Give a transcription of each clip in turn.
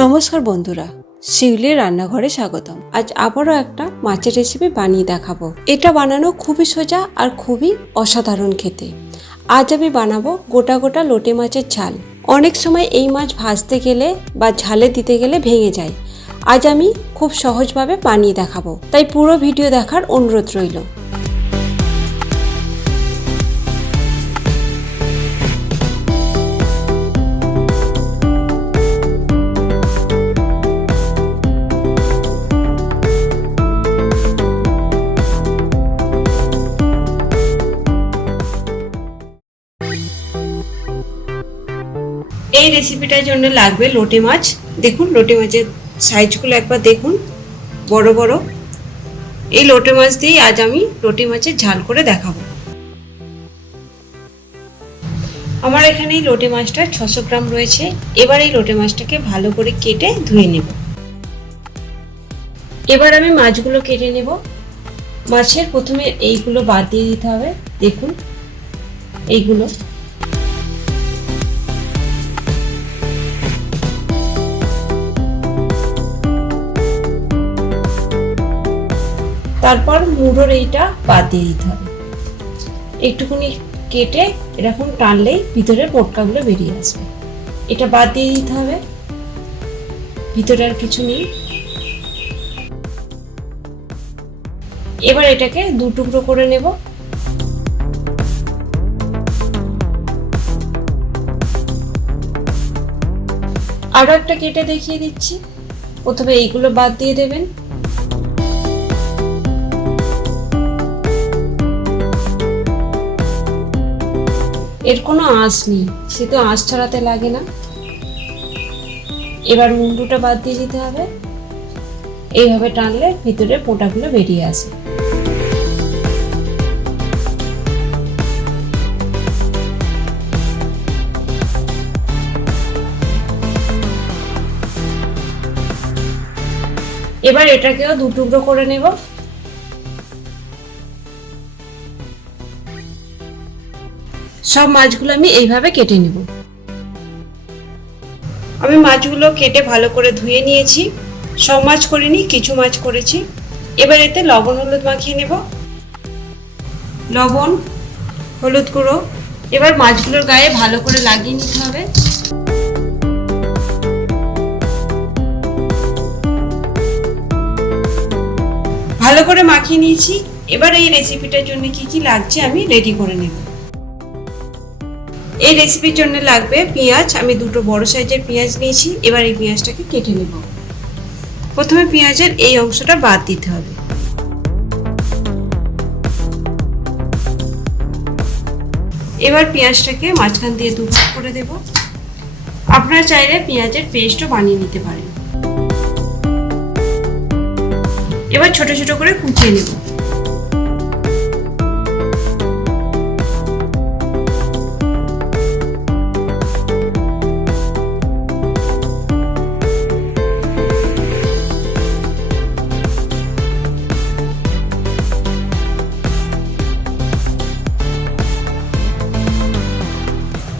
নমস্কার বন্ধুরা, শিউলির রান্নাঘরে স্বাগতম। আজ আবারও একটা মাছের রেসিপি বানিয়ে দেখাবো। এটা বানানো খুবই সোজা আর খুবই অসাধারণ খেতে। আজ আমি বানাবো গোটা গোটা লোটে মাছের ঝাল। অনেক সময় এই মাছ ভাজতে গেলে বা ঝালে দিতে গেলে ভেঙে যায়। আজ আমি খুব সহজভাবে বানিয়ে দেখাবো, তাই পুরো ভিডিও দেখার অনুরোধ রইল। এই রেসিপিটার জন্য লাগবে লোটে মাছ। দেখুন লোটে মাছের সাইজগুলো একবার দেখুন, বড় বড়। এই লোটে মাছ দিয়ে আজ আমি লোটে মাছের ঝাল করে দেখাবো। আমার এখানে এই লোটে মাছটা 600 গ্রাম রয়েছে। এবার এই লোটে মাছটাকে ভালো করে কেটে ধুয়ে নেব। এবার আমি মাছগুলো কেটে নেব। মাছের প্রথমে এইগুলো বাদ দিয়ে দিতে হবে। দেখুন এইগুলো। তারপর মুড়োর এইটা বাদ দিয়ে দিতে হবে। একটুখানি কেটে এরকম টানলেই ভিতরের পোটকাগুলো বেরিয়ে আসবে। এটা বাদ দিয়ে দিতে হবে, ভিতরে আর কিছু নেই। এবার এটাকে দু টুকরো করে নেব। আরো একটা কেটে দেখিয়ে দিচ্ছি। প্রথমে এইগুলো বাদ দিয়ে দেবেন। এর কোনো আঁশ নেই, সে তো আঁশ ছাড়াতে লাগে না। এবার মুন্ডুটা বাদ দিয়ে দিতে হবে। এইভাবে টানলে ভিতরে পোঁটাগুলো বেরিয়ে আসে। এবার এটাকেও দু টুকরো করে নেব। সব মাছগুলো আমি এইভাবে কেটে নেব। আমি মাছগুলো কেটে ভালো করে ধুয়ে নিয়েছি। সব মাছ করিনি, কিছু মাছ করেছি। এবার এতে লবণ হলুদ মাখিয়ে নেব। লবণ হলুদ গুঁড়ো এবার মাছগুলোর গায়ে ভালো করে লাগিয়ে নিতে হবে। ভালো করে মাখিয়ে নিয়েছি। এবার এই রেসিপিটার জন্য কি কি লাগছে আমি রেডি করে নেব। এই রেসিপির জন্য লাগবে পেঁয়াজ। আমি দুটো বড় সাইজের পেঁয়াজ নিয়েছি। এবার এই পেঁয়াজটাকে কেটে নেব। প্রথমে পেঁয়াজের এই অংশটা বাদ দিতে হবে। এবার পেঁয়াজটাকে মাঝখান দিয়ে দু ভাগ করে দেব। আপনারা চাইলে পেঁয়াজের পেস্টও বানিয়ে নিতে পারেন। এবার ছোট ছোট করে কুচিয়ে নেব।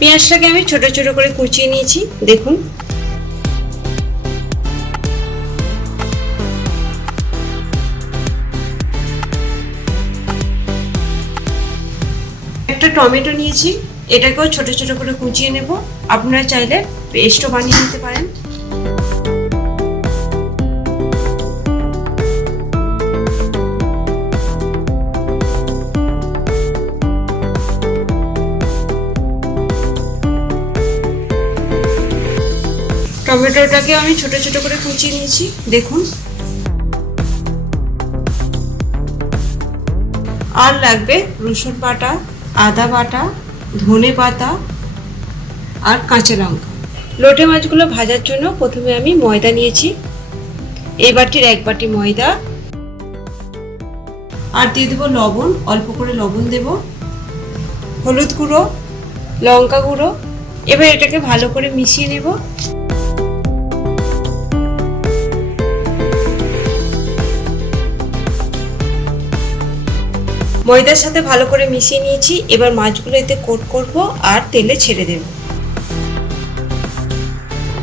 পেঁয়াজটাকে আমি ছোট ছোট করে কুচিয়ে নিয়েছি। দেখুন একটা টমেটো নিয়েছি, এটাকেও ছোট ছোট করে কুচিয়ে নেব। আপনারা চাইলে পেস্টও বানিয়ে নিতে পারেন। টমেটোটাকে আমি ছোট ছোট করে কুচিয়ে নিয়েছি। দেখুন আর লাগবে রসুন বাটা, আদা বাটা, ধনে পাতা আর কাঁচা লঙ্কা। লোটে মাছগুলো ভাজার জন্য প্রথমে আমি ময়দা নিয়েছি। এই বাটির এক বাটি ময়দা। আর দিয়ে দেবো লবণ, অল্প করে লবণ দেব, হলুদ গুঁড়ো, লঙ্কা গুঁড়ো। এবার এটাকে ভালো করে মিশিয়ে নেব। ময়দার সাথে ভালো করে মিশিয়ে নিয়েছি। এবার মাছগুলো এতে কোট করব আর তেলে ছেড়ে দেব।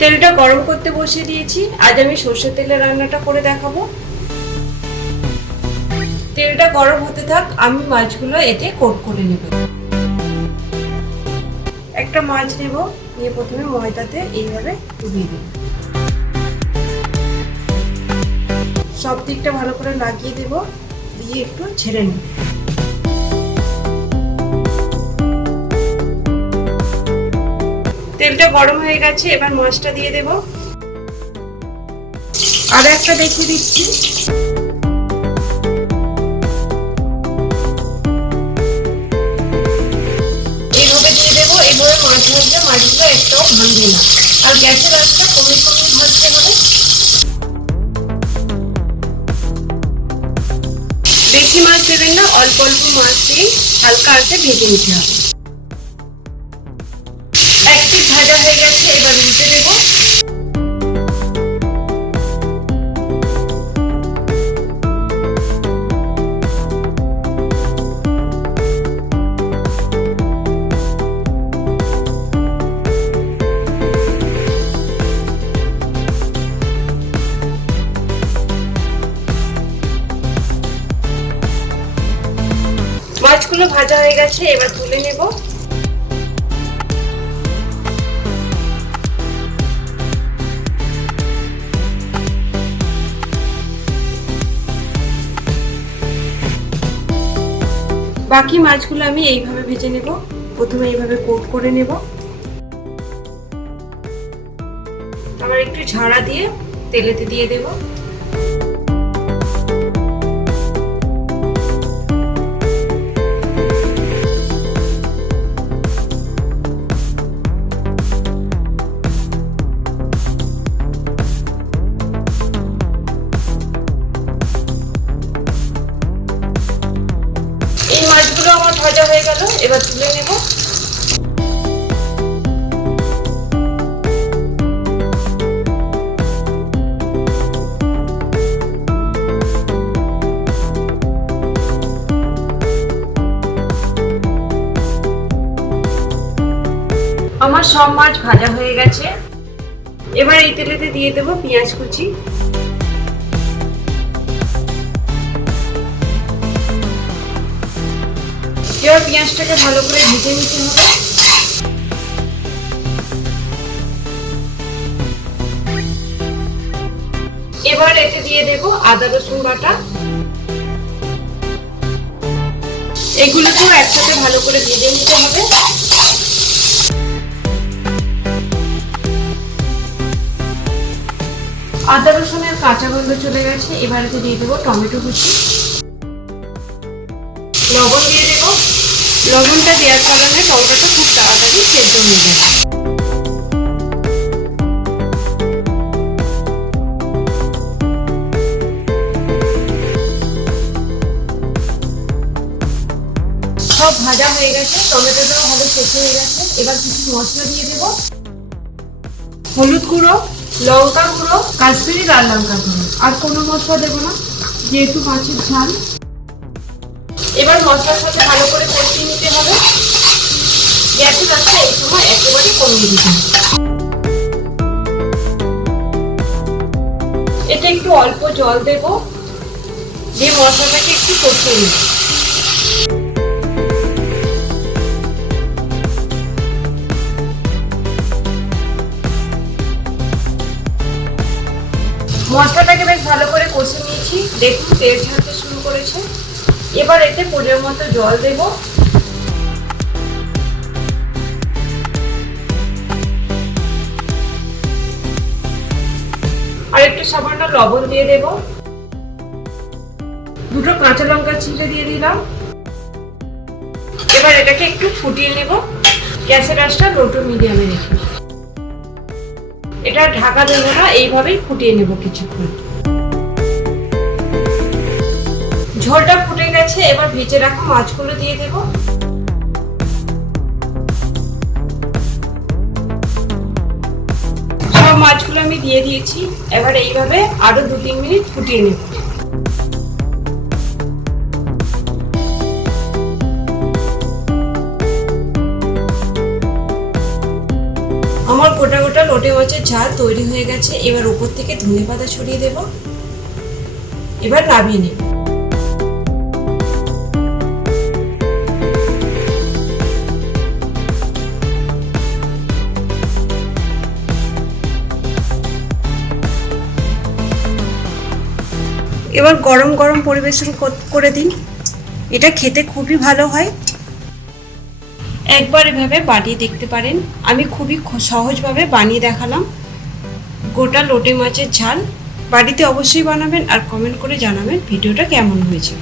তেলটা গরম করতে বসিয়ে দিয়েছি। আজ আমি সরষের তেলে রান্নাটা করে দেখাবো। তেলটা গরম হতে থাক, আমি মাছগুলো এতে কোট করে নেব। একটা মাছ নেব, নিয়ে প্রথমে ময়দাতে এইভাবে ডুবিয়ে দেব। সব দিকটা ভালো করে লাগিয়ে দেব, দিয়ে একটু ছেড়ে নেব। তেলটা গরম হয়ে গেছে, এবার মাছটা দিয়ে দেব। আর একটা দেখিয়ে দিচ্ছি। এইভাবে দিয়ে দেবো। এইভাবে মাছ ভাজলে মাছগুলো একটাও ভাঙবে না। আর গ্যাসের আঁচটা কমিয়ে কমিয়ে ভাজতে হবে। বেশি মাছ দেবেন না, অল্প অল্প মাছ দিয়ে হালকা আঁচে ভেজে নিতে হবে। এক পিঠ ভাজা হয়ে গেছে, এবার উল্টে দেবো। মাছগুলো ভাজা হয়ে গেছে, এবার তুলে নেব। বাকি মাছগুলো আমি এইভাবে ভেজে নেব। প্রথমে এইভাবে কোট করে নেব, আবার একটু ঝাড়া দিয়ে তেলেতে দিয়ে দেব। এই মাছগুলো আমার ভাজা হয়ে গেল, এবার তুলে নেব। আমার সব মাছ ভাজা হয়ে গেছে, এবার এই তেলেতে দিয়ে দেব পেঁয়াজ কুচি। এবার পেঁয়াজটাকে ভালো করে ভেজে নিতে হবে। এবার এতে দিয়ে দেব আদা রসুন বাটা। এগুলোকেও একসাথে ভালো করে ভেজে নিতে হবে। আদা রসুনের কাঁচা গন্ধ চলে গেছে, এবার এতে দিয়ে দেবো টমেটো কুচি। লবণ দিয়ে দেব। লবণটা দেওয়ার কারণে টমেটো খুব তাড়াতাড়ি সেদ্ধ হয়ে যাবে। সব ভাজা হয়ে গেছে, টমেটোটাও ভালো সেদ্ধ হয়ে গেছে। এবার কিছু মশলা দিয়ে দেব। হলুদ গুঁড়ো, লঙ্কা গুঁড়ো, কাশ্মীরি লাল লঙ্কা গুঁড়ো। আর কোনো মশলা দেবো না, যেহেতু মাছের ঝাল। এবার মশলার সাথে ভালো করে কষিয়ে নিতে হবে। গ্যাসের আঁচটা এই সময় একেবারে কমিয়ে দিতে হবে। এতে একটু অল্প জল দেব, দিয়ে মশলাটাকে একটু কষিয়ে নেব। মশলাটাকে বেশ ভালো করে কষে নিয়েছি, দেখুন তেল ছাড়তে শুরু করেছে। এবার এতে পরিমাণ মতো জল দেব। আর একটু সামান্য লবণ দিয়ে দেব। দুটো কাঁচা লঙ্কা ছিঁড়ে দিয়ে দিলাম। এবার এটাকে একটু ফুটিয়ে নেব, গ্যাসের আঁচটা লো টু মিডিয়ামে রেখে। এটা ঢাকা দেব না, এইভাবেই ফুটিয়ে নেব কিছুক্ষণ। ঝোলটা ফুটে গেছে, এবার ভেজে রাখা মাছগুলো দিয়ে দেব। সব মাছগুলো আমি দিয়ে দিয়েছি। এবার এইভাবে আরো 2-3 মিনিট ফুটিয়ে নেব। আমার গোটা গোটা লোটে মাছের ঝাল তৈরি হয়ে গেছে। এবার উপর থেকে ধনেপাতা ছড়িয়ে দেব। এবার নামিয়ে নেব। এবার গরম গরম পরিবেশন করে দিন। এটা খেতে খুবই ভালো হয়। একবার এভাবে বানিয়ে দেখতে পারেন। আমি খুবই সহজভাবে বানিয়ে দেখালাম গোটা লোটে মাছের ঝাল। বাড়িতে অবশ্যই বানাবেন আর কমেন্ট করে জানাবেন ভিডিওটা কেমন হয়েছে।